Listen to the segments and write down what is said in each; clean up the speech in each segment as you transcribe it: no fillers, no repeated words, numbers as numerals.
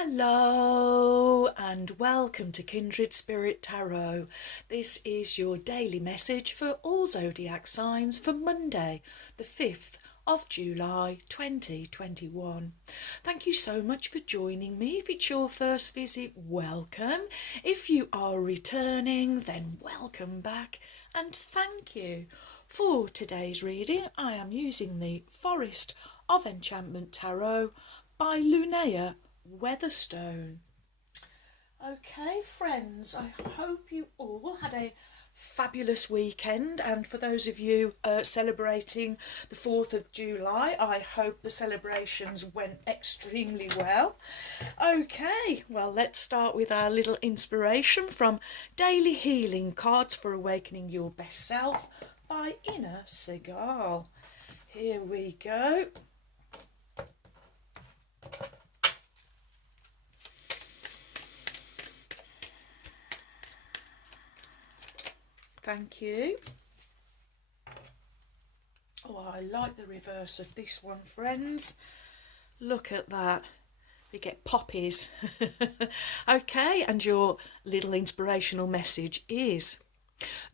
Hello and welcome to Kindred Spirit Tarot. This is your daily message for all zodiac signs for Monday, the 5th of July 2021. Thank you so much for joining me. If it's your first visit, welcome. If you are returning, then welcome back and thank you. For today's reading, I am using the Forest of Enchantment Tarot by Lunea Weatherstone. Okay, friends, I hope you all had a fabulous weekend, and for those of you celebrating the 4th of July, I hope the celebrations went extremely well. Okay, well, let's start with our little inspiration from Daily Healing Cards for Awakening Your Best Self by Inner Segal. Here we go. Thank you. Oh, I like the reverse of this one, friends. Look at that. We get poppies. Okay, and your little inspirational message is: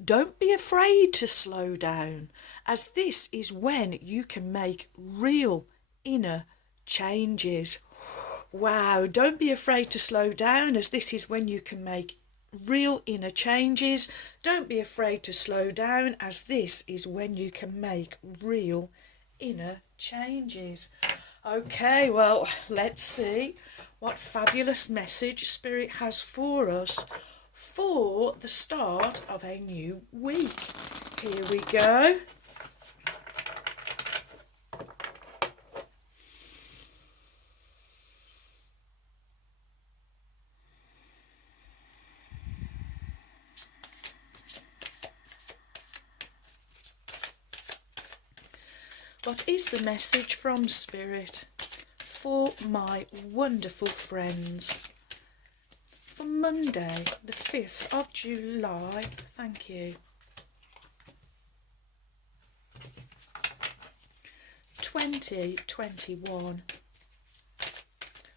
don't be afraid to slow down, as this is when you can make real inner changes. Wow, don't be afraid to slow down, as this is when you can make real inner changes. Don't be afraid to slow down, as this is when you can make real inner changes. Okay, well, let's see what fabulous message Spirit has for us for the start of a new week. Here we go. What is the message from Spirit for my wonderful friends for Monday, the 5th of July? Thank you. 2021.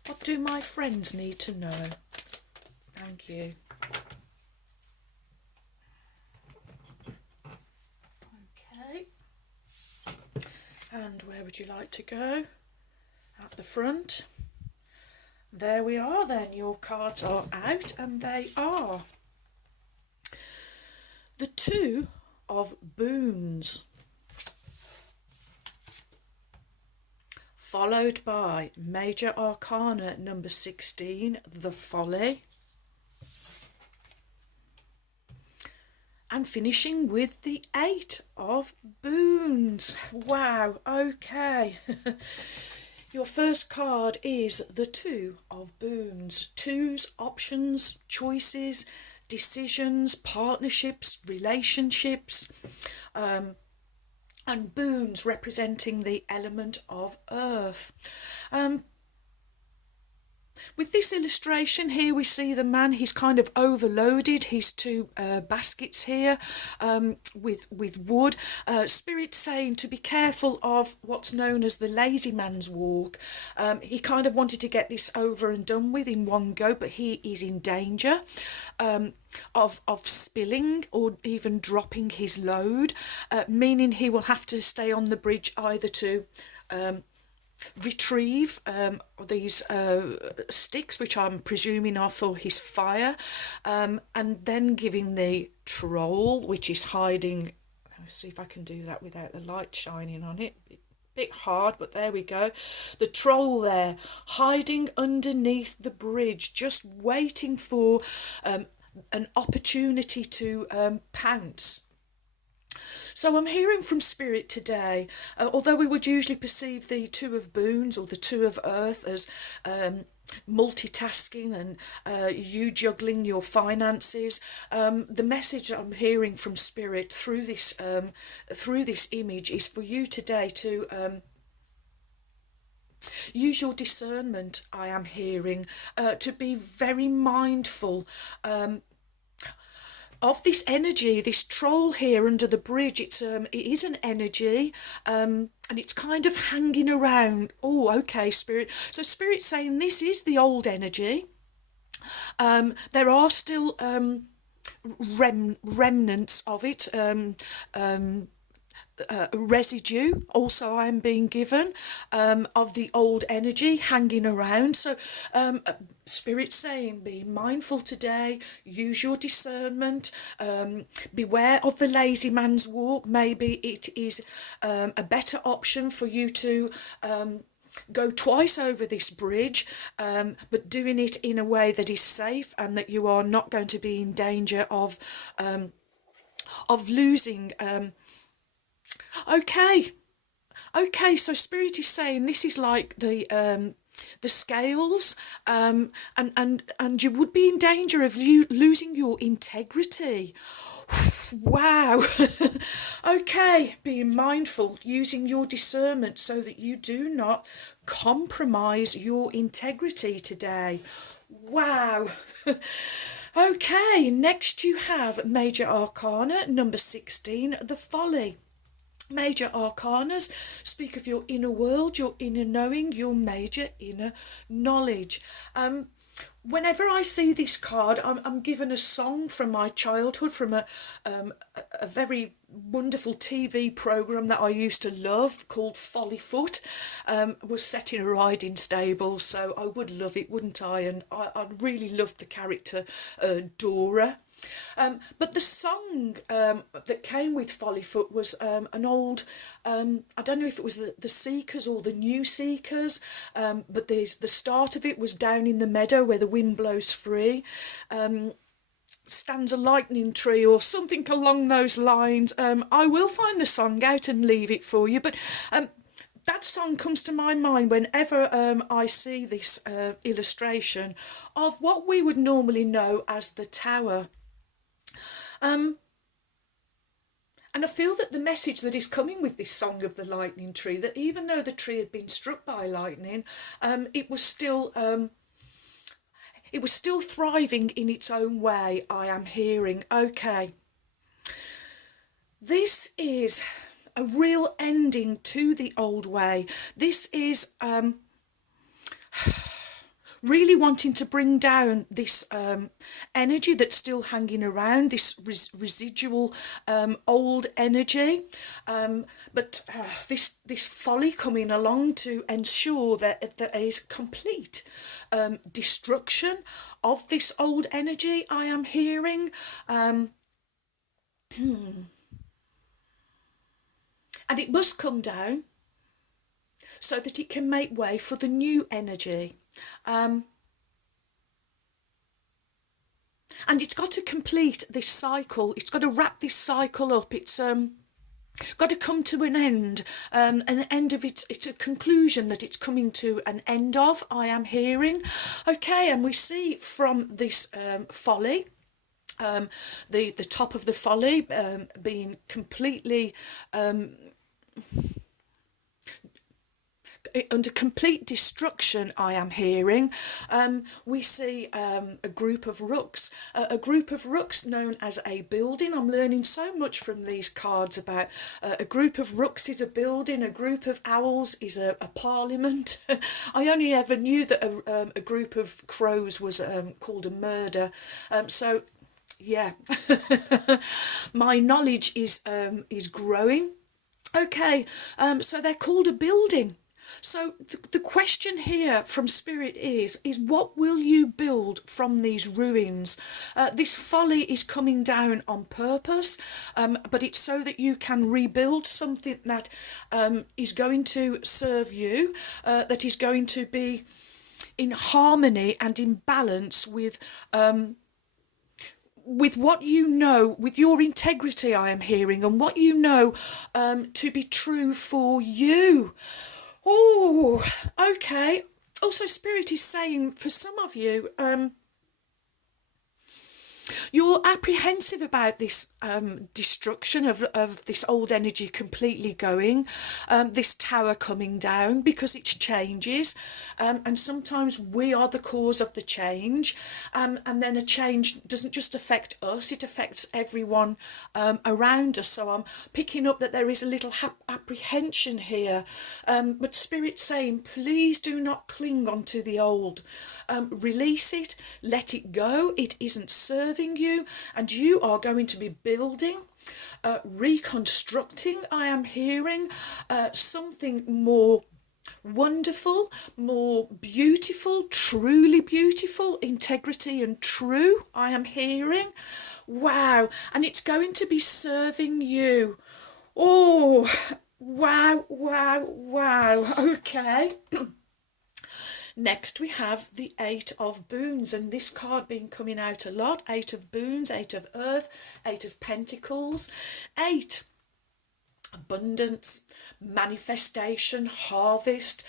What do my friends need to know? Thank you. And where would you like to go? At the front. There we are then. Your cards are out, and they are the Two of Boons, followed by Major Arcana number 16, the Folly, and finishing with the Eight of Boons. Wow, okay. Your first card is the Two of Boons. Twos, options, choices, decisions, partnerships, relationships, and boons representing the element of earth. With this illustration here, we see the man, he's kind of overloaded his two baskets here with wood. Spirit saying to be careful of what's known as the lazy man's walk. He kind of wanted to get this over and done with in one go, but he is in danger of spilling or even dropping his load, meaning he will have to stay on the bridge either to retrieve these sticks, which I'm presuming are for his fire, and then giving the troll, which is hiding. Let's see if I can do that without the light shining on it. Bit hard, but there we go. The troll there, hiding underneath the bridge, just waiting for an opportunity to pounce. So I'm hearing from Spirit today, although we would usually perceive the Two of Boons or the Two of Earth as multitasking and you juggling your finances, the message I'm hearing from Spirit through this image is for you today to use your discernment. I am hearing to be very mindful of this energy, this troll here under the bridge. It is an energy and it's kind of hanging around. Oh, okay, Spirit. So Spirit's saying this is the old energy. There are still remnants of it, residue also I'm being given, of the old energy hanging around. So Spirit saying, be mindful today, use your discernment, beware of the lazy man's walk. Maybe it is a better option for you to go twice over this bridge, but doing it in a way that is safe and that you are not going to be in danger of losing. Okay, so Spirit is saying this is like the scales, and you would be in danger of losing your integrity. Wow. Okay, being mindful, using your discernment so that you do not compromise your integrity today. Wow. Okay, next you have Major Arcana number 16, the Folly. Major arcanas speak of your inner world, your inner knowing, your major inner knowledge. Whenever I see this card, I'm given a song from my childhood, from a very wonderful TV programme that I used to love called Follyfoot. Was set in a riding stable, so I would love it, wouldn't I? And I really loved the character Dora. But the song that came with Follyfoot was an old, I don't know if it was the Seekers or the New Seekers, but the start of it was down in the meadow where the wind blows free. Stands a lightning tree or something along those lines. I will find the song out and leave it for you, but that song comes to my mind whenever I see this illustration of what we would normally know as the tower. And I feel that the message that is coming with this song of the lightning tree, that even though the tree had been struck by lightning, it was still thriving in its own way. I am hearing. Okay, this is a real ending to the old way. This is really wanting to bring down this energy that's still hanging around, this residual old energy, but this folly coming along to ensure that there is complete destruction of this old energy. I am hearing. And it must come down so that it can make way for the new energy. And it's got to complete this cycle. It's got to wrap this cycle up. It's got to come to an end, an end of it. It's a conclusion that it's coming to an end of. I am hearing. Okay, and we see from this folly, the top of the folly being completely under complete destruction. I am hearing. We see a group of rooks, known as a building. I'm learning so much from these cards about a group of rooks is a building, a group of owls is a parliament. I only ever knew that a group of crows was called a murder. So yeah, my knowledge is growing. Okay, so they're called a building. So the question here from Spirit is what will you build from these ruins? This folly is coming down on purpose, but it's so that you can rebuild something that is going to serve you, that is going to be in harmony and in balance with what you know, with your integrity, I am hearing, and what you know to be true for you. Oh, okay. Also, Spirit is saying for some of you, You're apprehensive about this destruction of this old energy completely going, this tower coming down, because it changes, and sometimes we are the cause of the change, and then a change doesn't just affect us, it affects everyone around us. So I'm picking up that there is a little apprehension here, but Spirit's saying, please do not cling on to the old. Release it, let it go. It isn't serving you, and you are going to be building, reconstructing, I am hearing, something more wonderful, more beautiful, truly beautiful, integrity and true, I am hearing. Wow, and it's going to be serving you. Oh, wow, wow, wow. Okay. Next we have the Eight of Boons, and this card been coming out a lot. Eight of Boons, Eight of Earth, Eight of Pentacles. Eight, abundance, manifestation, harvest,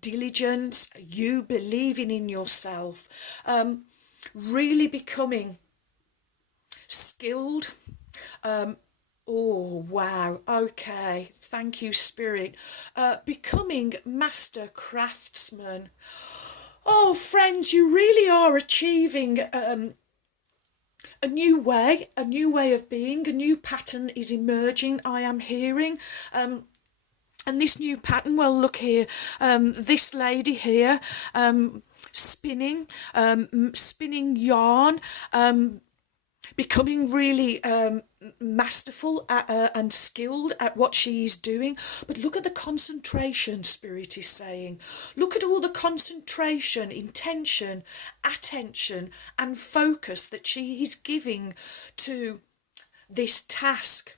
diligence, you believing in yourself, really becoming skilled. Oh, wow. Okay. Thank you, Spirit. Becoming master craftsman. Oh, friends, you really are achieving a new way of being. A new pattern is emerging, I am hearing. And this new pattern, well, look here, this lady here, spinning yarn, becoming really masterful and skilled at what she is doing. But look at the concentration, Spirit is saying. Look at all the concentration, intention, attention and focus that she is giving to this task.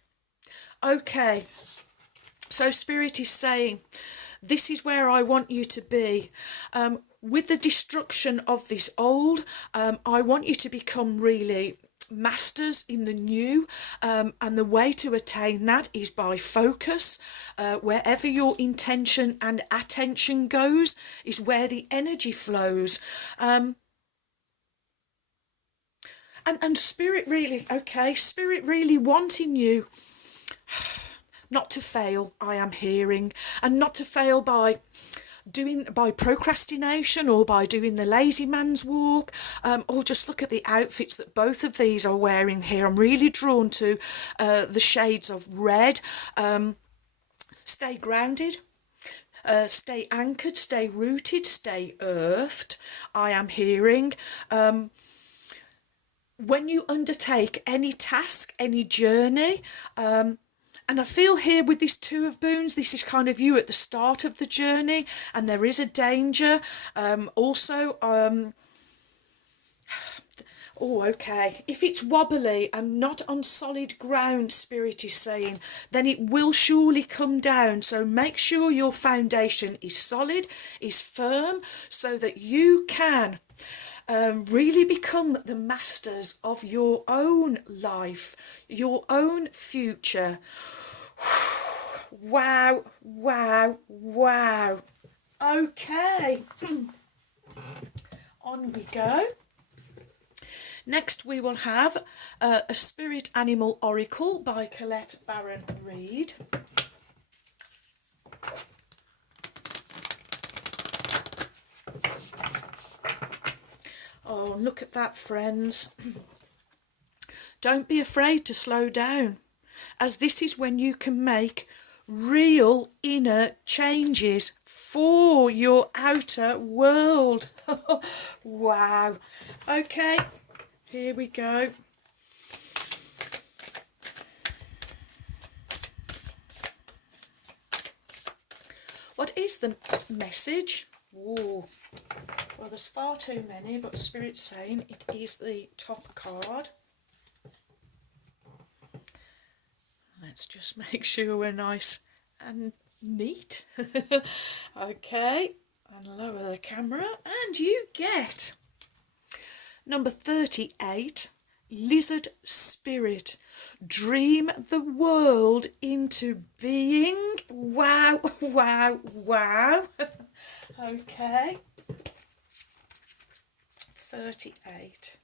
Okay, so Spirit is saying, this is where I want you to be. With the destruction of this old, I want you to become really masters in the new, and the way to attain that is by focus. Wherever your intention and attention goes is where the energy flows. And Spirit really, okay, Spirit really wanting you not to fail, I am hearing, and not to fail by procrastination or by doing the lazy man's walk, or just look at the outfits that both of these are wearing here. I'm really drawn to the shades of red. Stay grounded, stay anchored, stay rooted, stay earthed, I am hearing. When you undertake any task, any journey, and I feel here with this Two of Boons, this is kind of you at the start of the journey, and there is a danger. Oh, okay. If it's wobbly and not on solid ground, Spirit is saying, then it will surely come down. So make sure your foundation is solid, is firm, so that you can really become the masters of your own life, your own future. Wow, wow, wow. Okay. On we go. Next we will have a Spirit Animal Oracle by Colette Baron Reid. Oh, look at that, friends. Don't be afraid to slow down, as this is when you can make real inner changes for your outer world. Wow. Okay, here we go. What is the message? Ooh. Well, there's far too many, but Spirit's saying it is the top card. Let's just make sure we're nice and neat. Okay, and lower the camera, and you get number 38, Lizard Spirit. Dream the world into being. Wow, wow, wow. Okay. 38.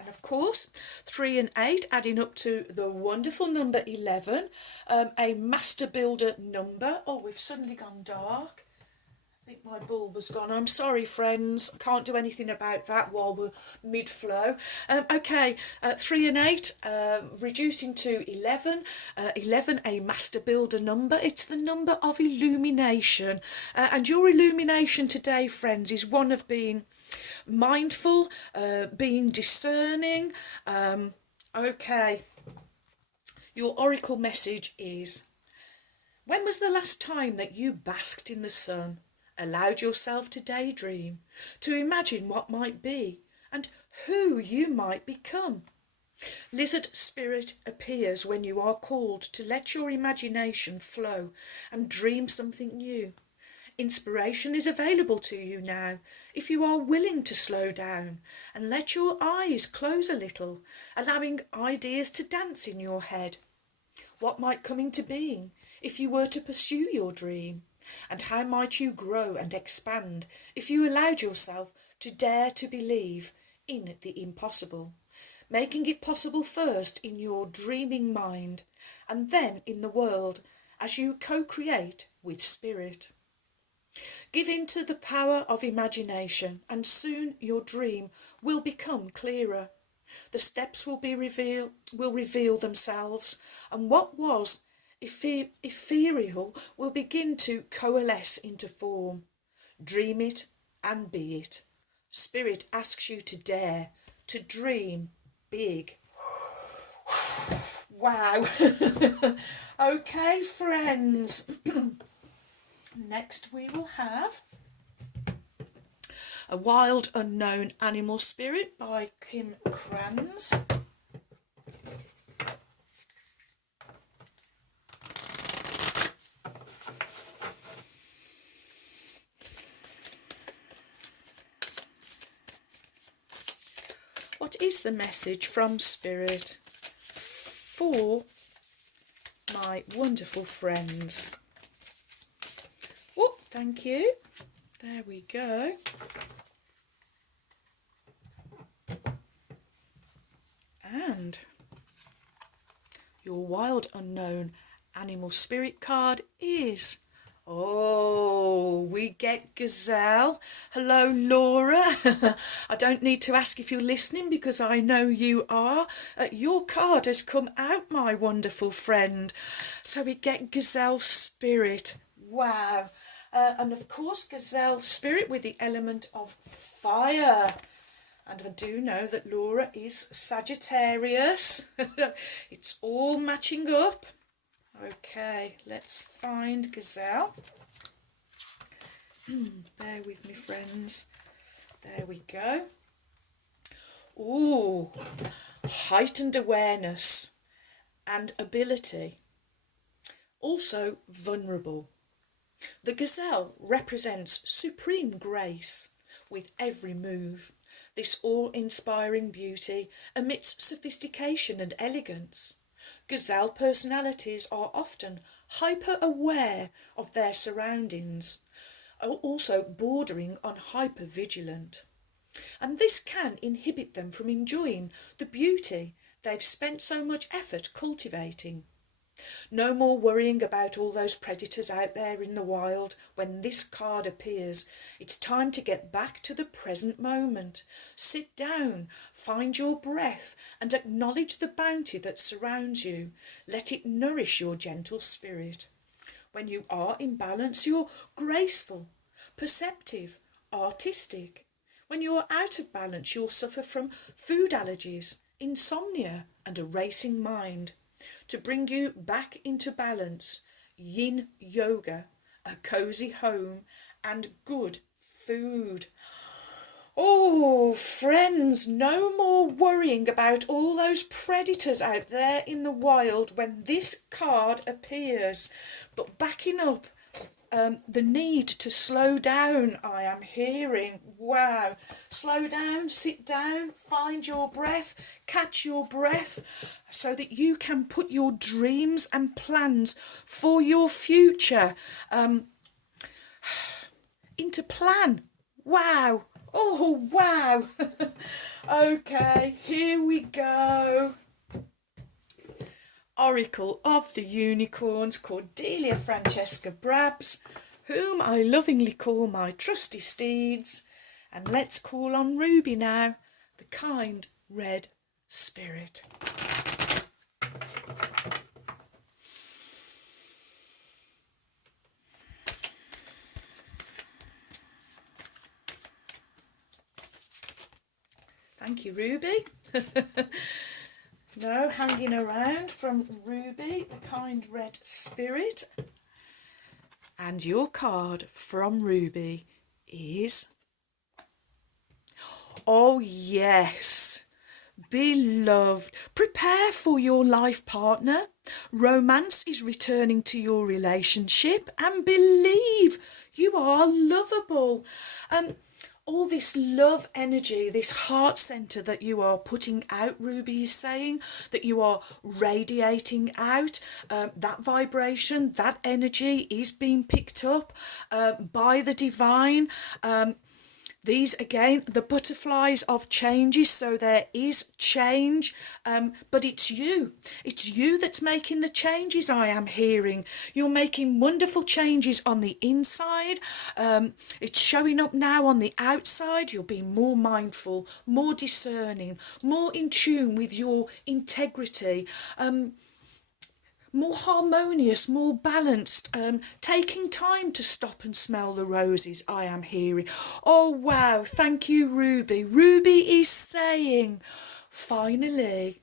And of course, 3 and 8 adding up to the wonderful number 11, a master builder number. Oh, we've suddenly gone dark. I think my bulb has gone. I'm sorry, friends. Can't do anything about that while we're mid-flow. Okay, 3 and 8, reducing to 11. 11, a master builder number. It's the number of illumination. And your illumination today, friends, is one of being mindful, being discerning. Okay, your oracle message is: when was the last time that you basked in the sun, allowed yourself to daydream, to imagine what might be and who you might become? Lizard spirit appears when you are called to let your imagination flow and dream something new. Inspiration is available to you now if you are willing to slow down and let your eyes close a little, allowing ideas to dance in your head. What might come into being if you were to pursue your dream? And how might you grow and expand if you allowed yourself to dare to believe in the impossible, making it possible first in your dreaming mind and then in the world as you co-create with spirit? Give in to the power of imagination, and soon your dream will become clearer. The steps will reveal themselves, and what was ethereal will begin to coalesce into form. Dream it and be it. Spirit asks you to dare, to dream big. Wow. Okay, friends. Next we will have A Wild Unknown Animal Spirit by Kim Kranz. What is the message from Spirit for my wonderful friends? Oh, thank you. There we go. And your Wild Unknown Animal Spirit card is... oh, we get Gazelle. Hello, Laura. I don't need to ask if you're listening because I know you are. Your card has come out, my wonderful friend. So we get Gazelle Spirit. Wow. And of course, Gazelle Spirit with the element of fire. And I do know that Laura is Sagittarius. It's all matching up. Okay, let's find Gazelle. Bear with me, friends. There we go. Ooh, heightened awareness and ability. Also vulnerable. The gazelle represents supreme grace with every move. This awe-inspiring beauty emits sophistication and elegance. Gazelle personalities are often hyper-aware of their surroundings, also bordering on hyper-vigilant. And this can inhibit them from enjoying the beauty they've spent so much effort cultivating. No more worrying about all those predators out there in the wild. When this card appears, it's time to get back to the present moment. Sit down, find your breath, and acknowledge the bounty that surrounds you. Let it nourish your gentle spirit. When you are in balance, you're graceful, perceptive, artistic. When you are out of balance, you'll suffer from food allergies, insomnia, and a racing mind. To bring you back into balance, yin yoga, a cosy home, and good food. Oh, friends, no more worrying about all those predators out there in the wild when this card appears. But backing up, the need to slow down, I am hearing. Wow. Slow down, sit down, find your breath, catch your breath, so that you can put your dreams and plans for your future into plan. Wow. Oh, wow. Okay, here we go. Oracle of the Unicorns, Cordelia Francesca Brabs, whom I lovingly call my trusty steeds. And let's call on Ruby now, the kind red spirit. Thank you, Ruby. No hanging around from Ruby, the kind red spirit. And your card from Ruby is... oh yes, beloved, prepare for your life partner. Romance is returning to your relationship, and believe you are lovable. All this love energy, this heart centre that you are putting out, Ruby is saying, that you are radiating out, that vibration, that energy is being picked up by the divine. These, again, the butterflies of changes, so there is change, but it's you. It's you that's making the changes, I am hearing. You're making wonderful changes on the inside. It's showing up now on the outside. You'll be more mindful, more discerning, more in tune with your integrity, more harmonious, more balanced, taking time to stop and smell the roses, I am hearing. Oh, wow, thank you, Ruby. Ruby is saying, finally,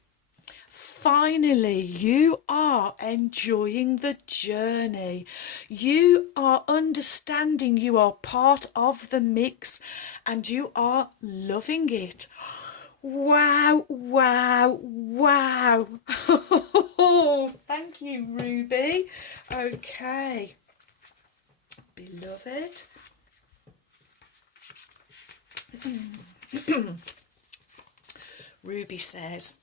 you are enjoying the journey. You are understanding you are part of the mix and you are loving it. Wow, wow, wow. Thank you, Ruby. Okay, beloved. Ruby says,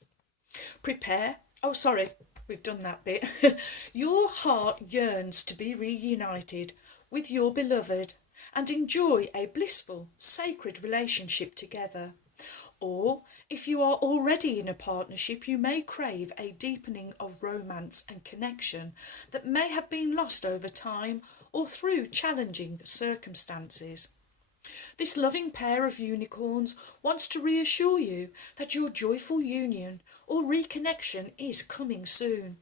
prepare. Oh, sorry, we've done that bit. Your heart yearns to be reunited with your beloved and enjoy a blissful, sacred relationship together. Or, if you are already in a partnership, you may crave a deepening of romance and connection that may have been lost over time or through challenging circumstances. This loving pair of unicorns wants to reassure you that your joyful union or reconnection is coming soon.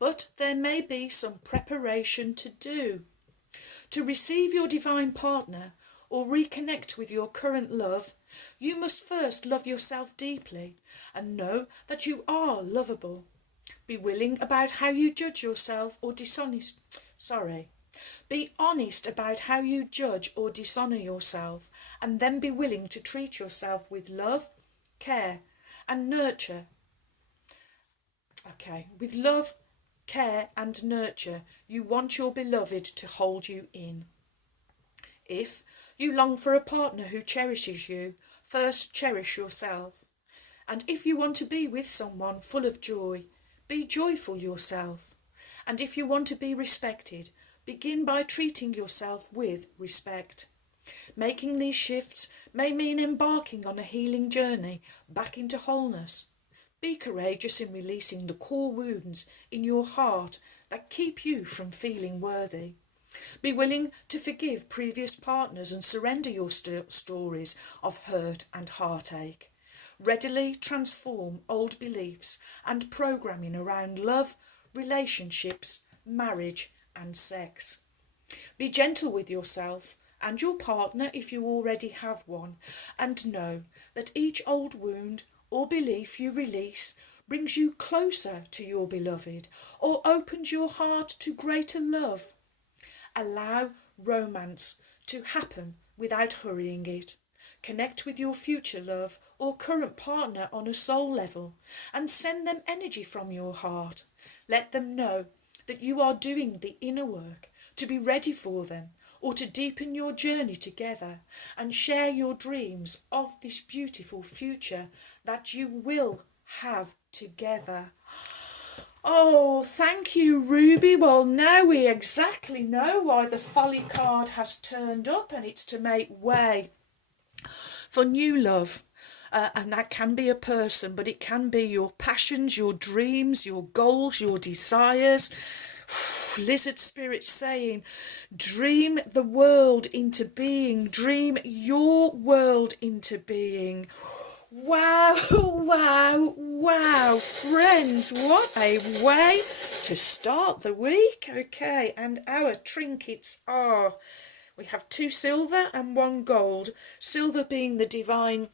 But there may be some preparation to do. To receive your divine partner or reconnect with your current love, you must first love yourself deeply and know that you are lovable. Be willing about how you judge yourself or Be honest about how you judge or dishonour yourself, and then be willing to treat yourself with love, care and nurture. With love, care and nurture, you want your beloved to hold you in. If you long for a partner who cherishes you, first cherish yourself. And if you want to be with someone full of joy, be joyful yourself. And if you want to be respected, begin by treating yourself with respect. Making these shifts may mean embarking on a healing journey back into wholeness. Be courageous in releasing the core wounds in your heart that keep you from feeling worthy. Be willing to forgive previous partners and surrender your stories of hurt and heartache. Readily transform old beliefs and programming around love, relationships, marriage and sex. Be gentle with yourself and your partner if you already have one, and know that each old wound or belief you release brings you closer to your beloved or opens your heart to greater love. Allow romance to happen without hurrying it. Connect with your future love or current partner on a soul level and send them energy from your heart. Let them know that you are doing the inner work to be ready for them or to deepen your journey together and share your dreams of this beautiful future that you will have together. Oh, thank you, Ruby. Well, now we exactly know why the Folly card has turned up, and it's to make way for new love. and that can be a person, but it can be your passions, your dreams, your goals, your desires. Lizard spirit saying, dream the world into being, dream your world into being. Wow, wow, wow, friends, what a way to start the week. Okay, and our trinkets are, we have 2 silver and 1 gold. Silver being the divine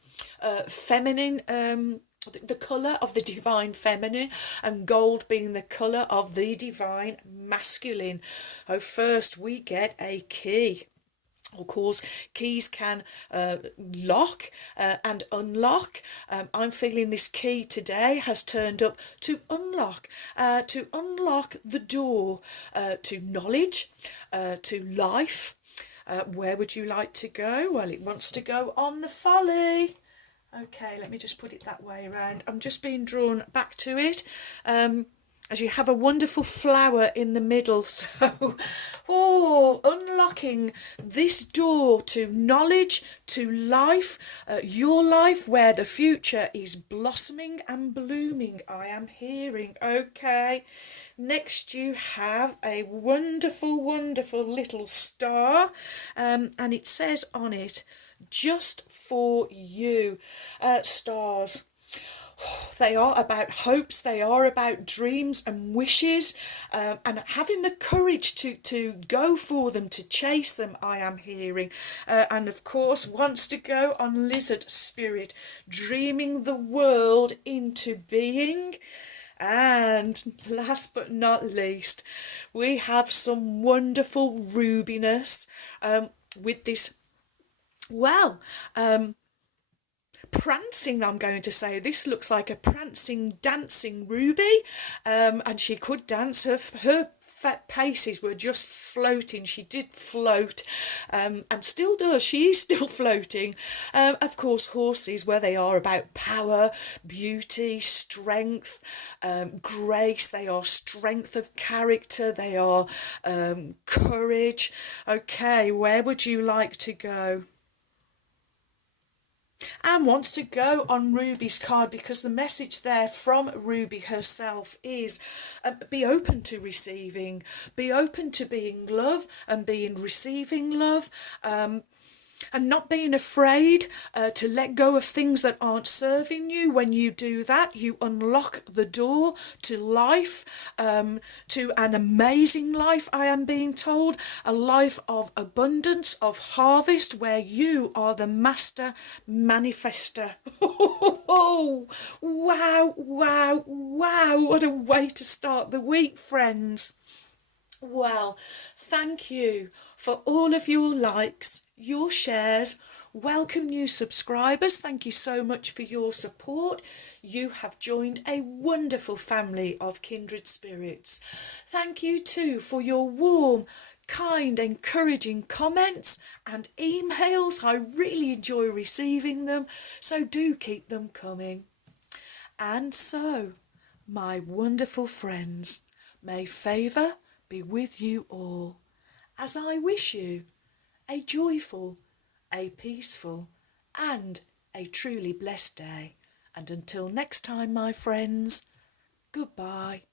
feminine, the colour of the divine feminine, and gold being the colour of the divine masculine. Oh, first we get a key. Of course, keys can lock and unlock. I'm feeling this key today has turned up to unlock the door to knowledge, to life. Where would you like to go? Well, it wants to go on the folly. Okay, let me just put it that way around. I'm just being drawn back to it. As you have a wonderful flower in the middle. So, unlocking this door to knowledge, to life, your life where the future is blossoming and blooming, I am hearing. Okay, next you have a wonderful, wonderful little star, and it says on it, just for you. Stars, they are about hopes, they are about dreams and wishes, and having the courage to go for them, to chase them, I am hearing. And of course wants to go on lizard spirit, dreaming the world into being. And last but not least, we have some wonderful rubiness with this, well, prancing, I'm going to say. This looks like a prancing, dancing ruby, and she could dance. Her fat paces were just floating. She did float, and still does. She is still floating. Of course, horses, where they are about power, beauty, strength, grace. They are strength of character. They are courage. Okay, where would you like to go? And wants to go on Ruby's card, because the message there from Ruby herself is be open to receiving, be open to being love and being receiving love, and not being afraid to let go of things that aren't serving you. When you do that, you unlock the door to life, to an amazing life, I am being told, a life of abundance, of harvest, where you are the master manifester. Oh, wow, wow, wow, what a way to start the week, friends. Well, thank you for all of your likes, your shares. Welcome new subscribers. Thank you so much for your support. You have joined a wonderful family of kindred spirits. Thank you too for your warm, kind, encouraging comments and emails. I really enjoy receiving them, so do keep them coming. And so, my wonderful friends, may favour be with you all, as I wish you a joyful, a peaceful, and a truly blessed day. And until next time, my friends, goodbye.